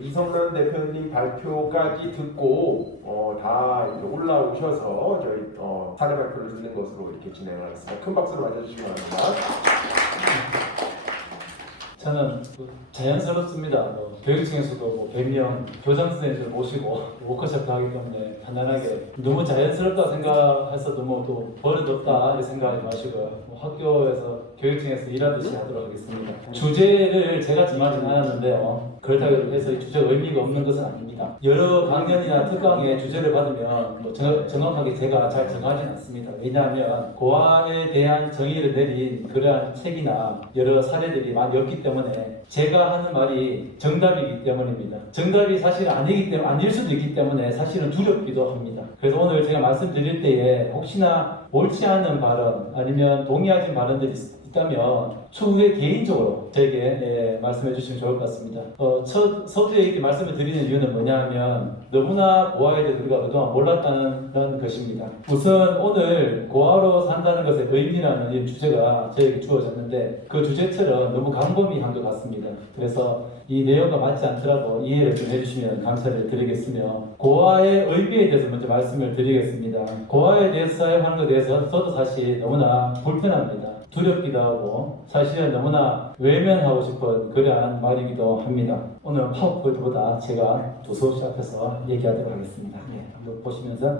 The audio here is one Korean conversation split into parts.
이성란 대표님 발표까지 듣고 다 이제 올라오셔서 저희 사례 발표를 듣는 것으로 이렇게 진행을 하겠습니다. 큰 박수로 맞아주시기 바랍니다. 저는 자연스럽습니다. 교육청에서도 100명 교장 선생님들 모시고 워크숍도 하기 때문에 간단하게 너무 자연스럽다 생각해서 너무 또 버릇없다 이렇게 생각하지 마시고요. 학교에서 교육청에서 일하듯이 하도록 하겠습니다. 주제를 제가 정하진 않았는데요. 그렇다고 해서 이 주제가 의미가 없는 것은 아닙니다. 여러 강연이나 특강의 주제를 받으면 정확하게 제가 잘 정하진 않습니다. 왜냐하면 고아에 대한 정의를 내린 그러한 책이나 여러 사례들이 많이 없기 때문에 제가 하는 말이 정답이기 때문입니다. 정답이 사실 아닐 수도 있기 때문에 사실은 두렵기도 합니다. 그래서 오늘 제가 말씀드릴 때에 혹시나 옳지 않은 발언 아니면 동의하지 발언들이 있다면 추후에 개인적으로 저에게 말씀해 주시면 좋을 것 같습니다. 첫 서두에 이렇게 말씀을 드리는 이유는 뭐냐 하면 너무나 고아에 대해서 우리가 그동안 몰랐다는 것입니다. 우선 오늘 고아로 산다는 것의 의미라는 이 주제가 저에게 주어졌는데 그 주제처럼 너무 광범위한 것 같습니다. 그래서 이 내용과 맞지 않더라도 이해를 좀 해주시면 감사를 드리겠으며 고아의 의미에 대해서 먼저 말씀을 드리겠습니다. 고아에 대해서 사용하는 것에 대해서 저도 사실 너무나 불편합니다. 두렵기도 하고 사실은 너무나 외면하고 싶은 그러한 말이기도 합니다. 오늘 파워포인트보다 제가 두서없이 앞에서 얘기하도록 하겠습니다. 한번 보시면서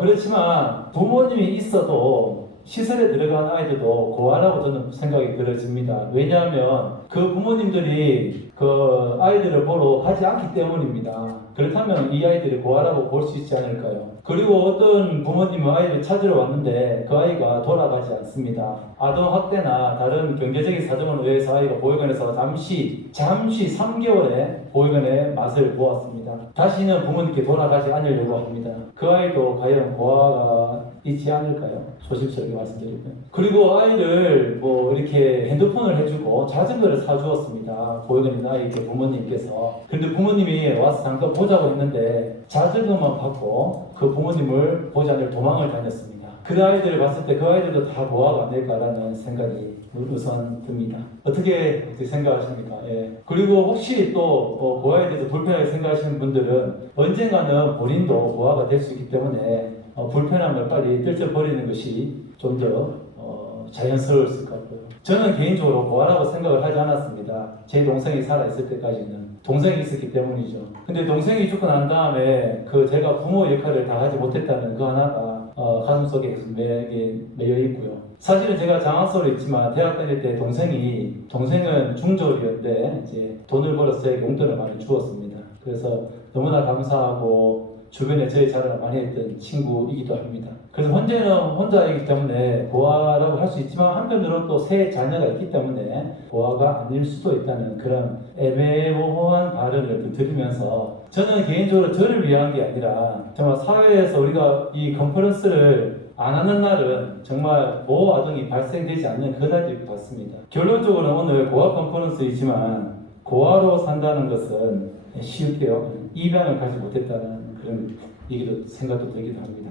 그렇지만 부모님이 있어도 시설에 들어간 아이들도 고아라고 저는 생각이 들어집니다. 왜냐하면 그 부모님들이 그 아이들을 보러 가지 않기 때문입니다. 그렇다면 이 아이들이 고아라고 볼 수 있지 않을까요? 그리고 어떤 부모님은 아이를 찾으러 왔는데 그 아이가 돌아가지 않습니다. 아동학대나 다른 경제적인 사정을 의해서 아이가 보육원에서 잠시 3개월의 보육원의 맛을 보았습니다. 다시는 부모님께 돌아가지 않으려고 합니다. 그 아이도 과연 고아가 있지 않을까요? 조심스럽게 말씀드리면. 그리고 아이를 이렇게 핸드폰을 해주고 자전거를 사주었습니다. 보육원에 있는 아이에게 부모님께서. 그런데 부모님이 와서 잠깐 보자고 했는데 자전거만 받고 그 부모님을 보지 않을 도망을 다녔습니다. 그 아이들을 봤을 때 그 아이들도 다 고아가 아닐까라는 생각이 우선 듭니다. 어떻게 생각하십니까? 그리고 혹시 또 고아에 대해서 불편하게 생각하시는 분들은 언젠가는 본인도 고아가 될 수 있기 때문에 불편함을 빨리 떨쳐버리는 것이 좀 더 자연스러울 것 같고요. 저는 개인적으로 고아라고 생각을 하지 않았습니다. 제 동생이 살아있을 때까지는. 동생이 있었기 때문이죠. 근데 동생이 죽고 난 다음에 제가 부모 역할을 다 하지 못했다는 그 하나가 가슴속에 계속 매여 있고요. 사실은 제가 장학소를 있지만 대학 다닐 때 동생은 중졸이었는데 이제 돈을 벌어서 제게 용돈을 많이 주었습니다. 그래서 너무나 감사하고 주변에 저희 자랑을 많이 했던 친구이기도 합니다. 그래서 현재는 혼자이기 때문에 고아라고 할 수 있지만 한편으로는 또 세 자녀가 있기 때문에 고아가 아닐 수도 있다는 그런 애매모호한 발언을 드리면서 저는 개인적으로 저를 위한 게 아니라 정말 사회에서 우리가 이 컨퍼런스를 안 하는 날은 정말 보호 아동이 발생되지 않는 그날일 것 같습니다. 결론적으로는 오늘 고아 컨퍼런스이지만 고아로 산다는 것은 쉬울게요. 입양을 가지 못했다는 그런 얘기도 생각도 들기도 합니다.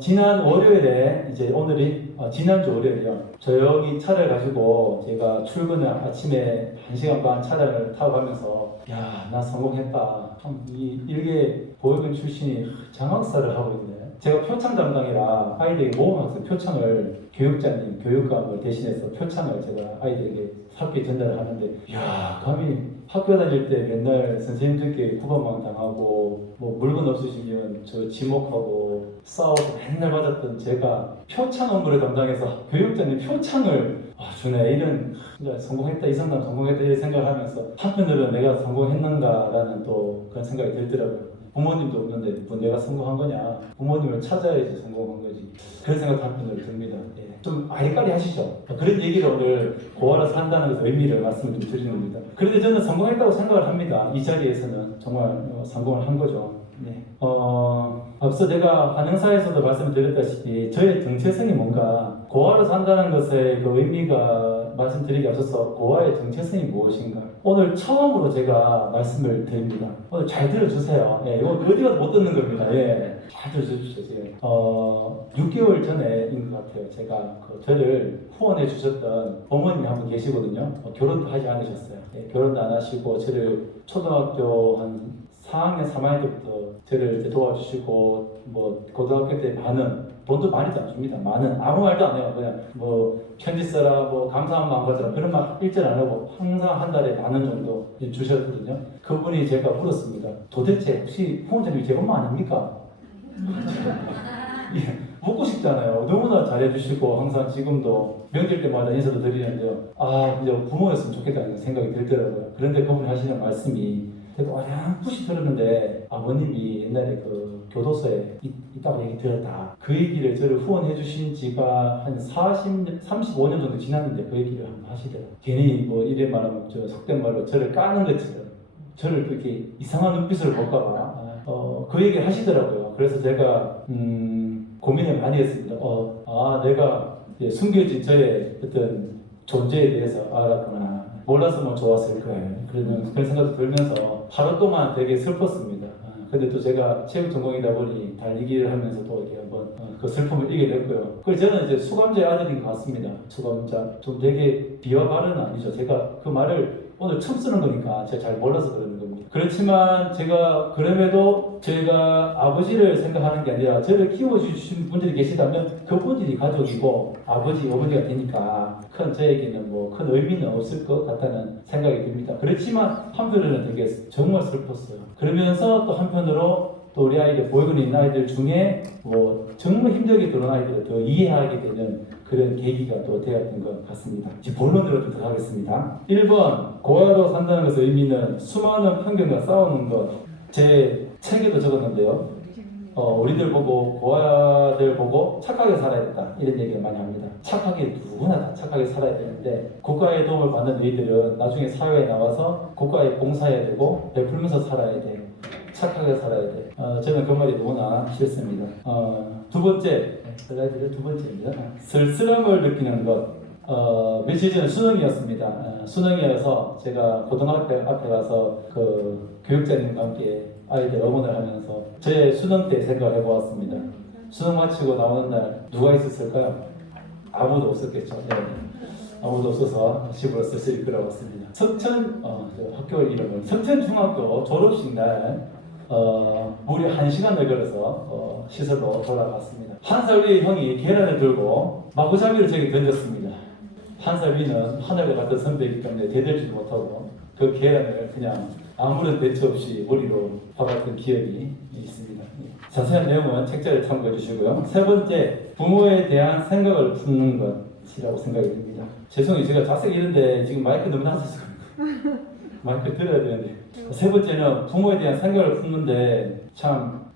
지난 월요일에 이제 오늘이 지난주 월요일이요. 조용히 차를 가지고 제가 출근을 아침에 1시간 반 차량을 타고 가면서 나 성공했다. 이 일개 보육원 출신이 장학사를 하고 있네. 제가 표창 담당이라 아이들에게 모험학생 표창을 교육자님, 교육감을 대신해서 표창을 제가 아이들에게 학교에 전달을 하는데 감히 학교 다닐 때 맨날 선생님들께 구박만 당하고 물건 없으시면 저 지목하고 싸워서 맨날 맞았던 제가 표창 업무를 담당해서 교육자님 표창을 주네. 이런 성공했다, 이 상담 성공했다 이런 생각을 하면서 한편으로는 내가 성공했는가라는 또 그런 생각이 들더라고요. 부모님도 없는데 내가 성공한 거냐? 부모님을 찾아야지 성공한 거지. 그런 생각 한편으로 듭니다. 좀 아리까리 하시죠. 그런 얘기를 오늘 고아로 산다는 것의 의미를 말씀을 좀 드리는 겁니다. 그런데 저는 성공했다고 생각을 합니다. 이 자리에서는 정말 성공을 한 거죠. 앞서 제가 한영사에서도 말씀드렸다시피 저의 정체성이 뭔가 고아로 산다는 것의 그 의미가 말씀드리기 앞서서 고아의 정체성이 무엇인가 오늘 처음으로 제가 말씀을 드립니다. 오늘 잘 들어주세요. 이거 어디 가서 못 듣는 겁니다. 잘 들어주셨어요. 6개월 전에인 것 같아요. 제가 저를 후원해 주셨던 어머님이 한 분 계시거든요. 결혼도 하지 않으셨어요. 예, 결혼도 안 하시고 저를 초등학교 한 4학년, 3학년 때부터 저를 이제 도와주시고 뭐 고등학교 때 많은 돈도 많이도 안 줍니다. 많은 아무 말도 안 해요. 그냥 뭐 편지 써라, 뭐 감사한 마음 가져라 그런 말 일절 안 하고 항상 한 달에 10,000원 정도 주셨거든요. 그분이 제가 물었습니다. 도대체 혹시 후원자님이 제 엄마 아닙니까? 예, 묻고 싶잖아요. 너무나 잘해주시고 항상 지금도 명절 때마다 인사도 드리는데요. 아, 이제 부모였으면 좋겠다는 생각이 들더라고요. 그런데 그분이 하시는 말씀이 되게 어렴풋이 들었는데 아버님이 옛날에 그 교도소에 있다고 얘기 들었다. 그 얘기를 저를 후원해 주신 지가 한 35년 정도 지났는데 그 얘기를 한번 하시더라고요. 괜히 뭐 이래 말하면 저 속된 말로 저를 까는 것처럼 저를 그렇게 이상한 눈빛으로 볼까봐 그 얘기를 하시더라고요. 그래서 제가 고민을 많이 했습니다. 내가 이제 숨겨진 저의 어떤 존재에 대해서 알았구나. 몰랐으면 좋았을 거예요. 그런 생각도 들면서 하루 동안 되게 슬펐습니다. 근데 또 제가 체육 전공이다 보니 달리기를 하면서 또 이렇게 한번 그 슬픔을 이겨냈고요. 그래서 저는 이제 수감자의 아들인 것 같습니다. 수감자. 좀 되게 비하 발언은 아니죠. 제가 그 말을 오늘 처음 쓰는 거니까 제가 잘 몰라서 그러는 겁니다. 그렇지만 제가 그럼에도 제가 아버지를 생각하는 게 아니라 저를 키워주신 분들이 계시다면 그분들이 가족이고 아버지, 어머니가 되니까 큰 저에게는 뭐 큰 의미는 없을 것 같다는 생각이 듭니다. 그렇지만 한편으로는 되게 정말 슬펐어요. 그러면서 또 한편으로 또 우리 아이들, 보육원에 있는 아이들 중에 뭐 정말 힘들게 들어온 아이들을 더 이해하게 되는 그런 계기가 또 되었던 것 같습니다. 이제 본론으로 들어가겠습니다. 1번, 고아로 산다는 것의 의미는 수많은 편견과 싸우는 것. 제 책에도 적었는데요. 우리들 보고, 고아들 보고 착하게 살아야겠다 이런 얘기를 많이 합니다. 착하게, 누구나 다 착하게 살아야 되는데 국가의 도움을 받는 너희들은 나중에 사회에 나와서 국가에 봉사해야 되고 베풀면서 살아야 돼. 착하게 살아야 돼. 저는 그 말이 너무나 싫습니다. 두 번째, 슬라이드의 두 번째입니다. 쓸쓸함을 느끼는 것. 며칠 전에 수능이었습니다. 수능이어서 제가 고등학교 앞에 가서 그 교육자님과 함께 아이들 응원을 하면서 제 수능 때 생각을 해보았습니다. 수능 마치고 나오는 날 누가 있었을까요? 아무도 없었겠죠. 네. 아무도 없어서 집으로 쓸쓸히 끌어왔습니다. 석천, 학교 이름은 석천중학교 졸업식 날 무려 1시간을 걸어서 시설로 돌아갔습니다. 한 살 위의 형이 계란을 들고 마구잡이를 저에게 던졌습니다. 한 살 위는 하늘과 같은 선배이기 때문에 대들지 못하고 그 계란을 그냥 아무런 대처 없이 머리로 박았던 기억이 있습니다. 자세한 내용은 책자를 참고해 주시고요. 세 번째, 부모에 대한 생각을 품는 것이라고 생각이 듭니다. 죄송해요. 제가 자세히 이런데 지금 마이크 너무 낮아서 마이크 들어야 되는데. 세 번째는 부모에 대한 생각을 품는데 참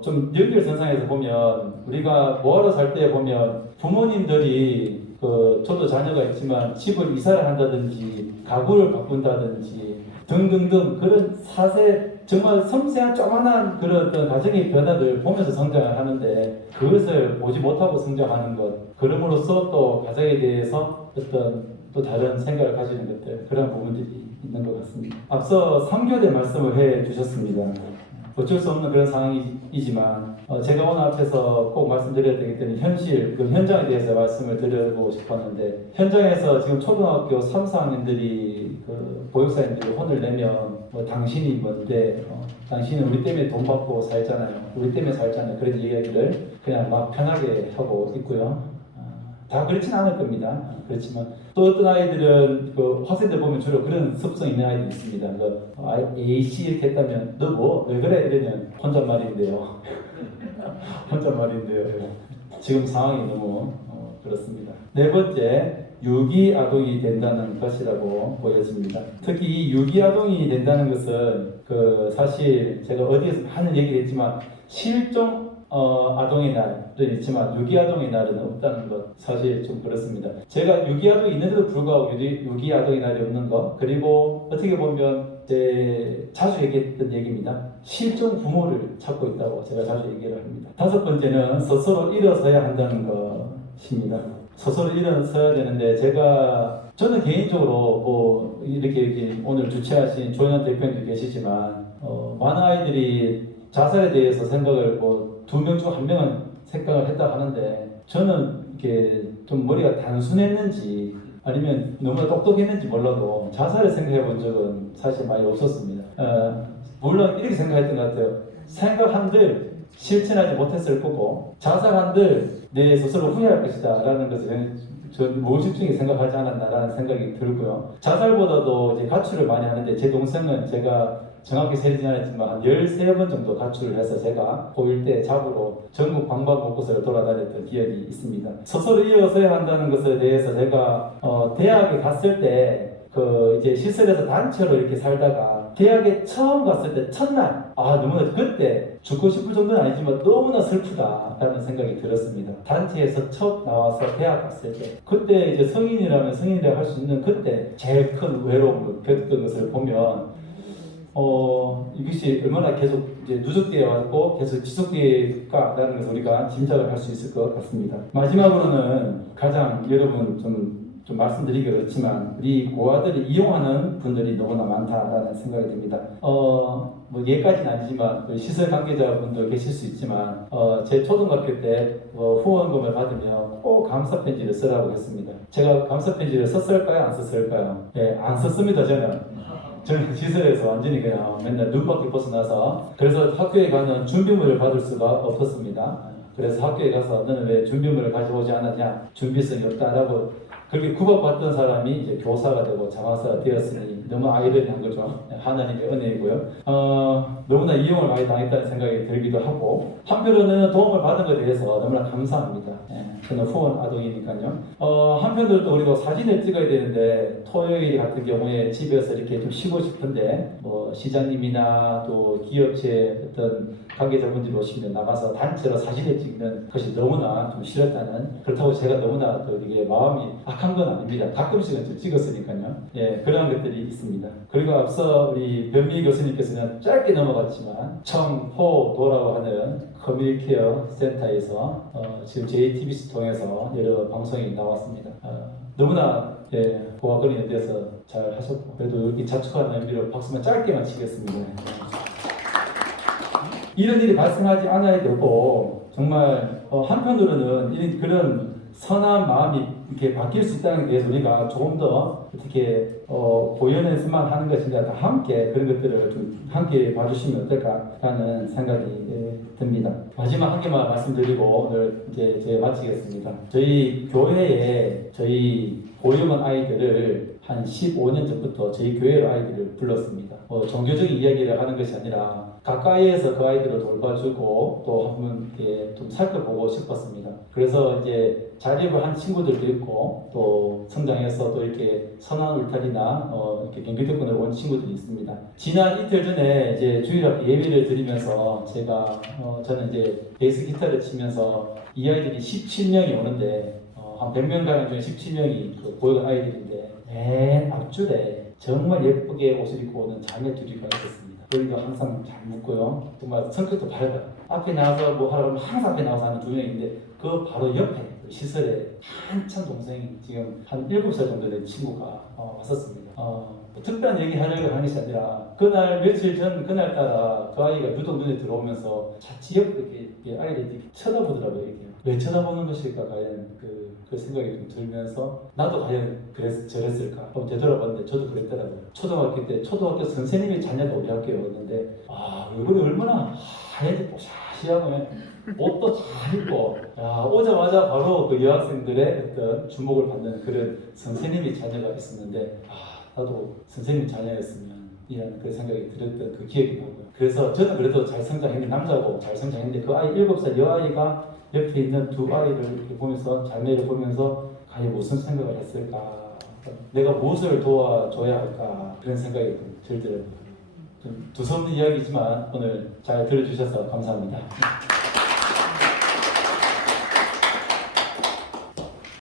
좀 연결선상에서 보면 우리가 뭐하러 살 때 보면 부모님들이 저도 자녀가 있지만 집을 이사를 한다든지 가구를 바꾼다든지 등등등 그런 사세 정말 섬세한 조그만한 그런 어떤 가정의 변화를 보면서 성장을 하는데 그것을 보지 못하고 성장하는 것 그럼으로써 또 가정에 대해서 어떤 또 다른 생각을 가지는 것들 그런 부분들이 있는 것 같습니다. 앞서 3교대 말씀을 해 주셨습니다. 어쩔 수 없는 그런 상황이지만 제가 오늘 앞에서 꼭 말씀드려야 되기 때문에 현실, 그 현장에 대해서 말씀을 드리고 싶었는데 현장에서 지금 초등학교 3, 4학년들이 그 보육사님들이 혼을 내면 뭐 당신이 뭔데 당신은 우리 때문에 돈 받고 살잖아요. 우리 때문에 살잖아요. 그런 이야기를 그냥 막 편하게 하고 있고요. 다 그렇진 않을 겁니다. 그렇지만 또 어떤 아이들은 그 학생들 보면 주로 그런 습성 있는 아이들이 있습니다. A씨 이렇게 했다면 너 뭐? 왜 그래? 이러면 혼잣말인데요. 혼잣말인데요. 지금 상황이 너무 그렇습니다. 네 번째, 유기아동이 된다는 것이라고 보여집니다. 특히 이 유기아동이 된다는 것은 사실 제가 어디에서 많은 얘기를 했지만 실종 아동의 날은 있지만 유기아동의 날은 없다는 것 사실 좀 그렇습니다. 제가 유기아동이 있는데도 불구하고 유기아동의 날이 없는 것 그리고 어떻게 보면 자주 얘기했던 얘기입니다. 실종 부모를 찾고 있다고 제가 자주 얘기를 합니다. 다섯 번째는 스스로 일어서야 한다는 것입니다. 스스로 일어서야 되는데 저는 개인적으로 뭐 이렇게 오늘 주최하신 조현 대표님도 계시지만 많은 아이들이 자살에 대해서 생각을 두 명 중 한 명은 생각을 했다 하는데 저는 이게 좀 머리가 단순했는지 아니면 너무나 똑똑했는지 몰라도 자살을 생각해 본 적은 사실 많이 없었습니다. 물론 이렇게 생각했던 것 같아요. 생각한들 실천하지 못했을 거고 자살한들 내 스스로 후회할 것이다 라는 것을 전 무의식중에 생각하지 않았나라는 생각이 들고요. 자살보다도 이제 가출을 많이 하는데 제 동생은 제가 정확히 세리진 않았지만 한 13번 정도 가출을 해서 제가 고1 때 잡으러 전국 방방곳곳을 돌아다녔던 기억이 있습니다. 스스로 일어서야 한다는 것에 대해서 제가 대학에 갔을 때 그 이제 시설에서 단체로 이렇게 살다가 대학에 처음 갔을 때 첫날 너무나 그때 죽고 싶을 정도는 아니지만 너무나 슬프다라는 생각이 들었습니다. 단체에서 첫 나와서 대학 갔을 때 그때 이제 성인이라면 성인이라고 할 수 있는 그때 제일 큰 외로움을 겪었던 것을 보면 이것이 얼마나 계속 이제 누적되어 왔고 계속 지속될까라는 것을 우리가 짐작을 할 수 있을 것 같습니다. 마지막으로는 가장 여러분 좀 말씀드리기 그렇지만 우리 고아들을 이용하는 분들이 너무나 많다라는 생각이 듭니다. 뭐 얘까지는 아니지만 시설 관계자분들 계실 수 있지만 제 초등학교 때 후원금을 받으면 꼭 감사 편지를 쓰라고 했습니다. 제가 감사 편지를 썼을까요? 안 썼을까요? 네, 안 썼습니다. 저는 시설에서 완전히 그냥 맨날 눈밖에 벗어나서 그래서 학교에 가는 준비물을 받을 수가 없었습니다. 그래서 학교에 가서 너는 왜 준비물을 가져오지 않았냐? 준비성이 없다라고 그렇게 구박받던 사람이 이제 교사가 되고 장화사가 되었으니 너무 아이러니한 거죠. 하나님의 은혜이고요. 너무나 이용을 많이 당했다는 생각이 들기도 하고 한편으로는 도움을 받은 것에 대해서 너무나 감사합니다. 저는 후원 아동이니까요. 한편으로는 또 그리고 사진을 찍어야 되는데 토요일 같은 경우에 집에서 이렇게 좀 쉬고 싶은데 시장님이나 또 기업체 어떤 관계자분들이 오시면 나가서 단체로 사진을 찍는 것이 너무나 좀 싫었다는 그렇다고 제가 너무나 또 이게 마음이 악한 건 아닙니다. 가끔씩은 좀 찍었으니까요. 예, 그런 것들이 있습니다. 그리고 앞서 우리 변미 교수님께서는 짧게 넘어갔지만 청포도라고 하는 커뮤니케어 센터에서 지금 JTBC 통해서 여러 방송이 나왔습니다. 너무나 고학근이 연대에서 잘 하셨고 그래도 여기 자축하는 의미로 박수만 짧게만 치겠습니다. 이런 일이 발생하지 않아야 되고 정말 한편으로는 그런 선한 마음이 이렇게 바뀔 수 있다는 게 우리가 조금 더 어떻게 보연해서만 하는 것인가 다 함께 그런 것들을 좀 함께 봐주시면 어떨까라는 생각이 듭니다. 마지막 한 개만 말씀드리고 오늘 이제 제가 마치겠습니다. 저희 교회에 저희 보육원 아이들을 한 15년 전부터 저희 교회로 아이들을 불렀습니다. 종교적인 이야기를 하는 것이 아니라 가까이에서 그 아이들을 돌봐주고 또 한번 좀 살펴보고 싶었습니다. 그래서 이제 자립을 한 친구들도 있고 또 성장해서 또 이렇게 선한 울타리나 이렇게 경기도권으로 온 친구들이 있습니다. 지난 이틀 전에 이제 주일학교 예배를 드리면서 제가 저는 이제 베이스 기타를 치면서 이 아이들이 17명이 오는데 한 100명 가량 중에 17명이 그 보육원 아이들인데 맨 앞줄에 정말 예쁘게 옷을 입고 오는 자매들이 있었습니다. 머리도 항상 잘 묶고요. 정말 성격도 밝아요. 앞에 나와서 뭐 하라면 항상 앞에 나와서 하는 두 명인데 그 바로 옆에 그 시설에 한참 동생이 지금 한 7살 정도 된 친구가 왔었습니다. 뭐 특별한 얘기 하려고 하는 것이 아니라 그날 며칠 전 그날따라 그 아이가 유독 눈에 들어오면서 자칫 옆에 이렇게 아이를 이렇게 쳐다보더라고요. 이렇게. 왜 쳐다보는 것일까 과연 그 생각이 좀 들면서 나도 과연 저랬을까 한번 되돌아봤는데 저도 그랬더라고요. 초등학교 때 초등학교 선생님이 자녀가 우리 학교에 왔는데 얼굴이 얼마나 하얗게 뽀샤시하고 옷도 잘 입고 오자마자 바로 그 여학생들의 어떤 주목을 받는 그런 선생님이 자녀가 있었는데 나도 선생님 자녀였으면 이라는 그 생각이 들었던 그 기억이 나고요. 그래서 저는 그래도 잘 성장했는데 남자고 잘 성장했는데 그 아이 7살 여아이가 옆에 있는 두 아이를 이렇게 보면서 자매를 보면서 과연 무슨 생각을 했을까 내가 무엇을 도와줘야 할까 그런 생각이 들더라고요. 좀 두서없는 이야기지만 오늘 잘 들어주셔서 감사합니다.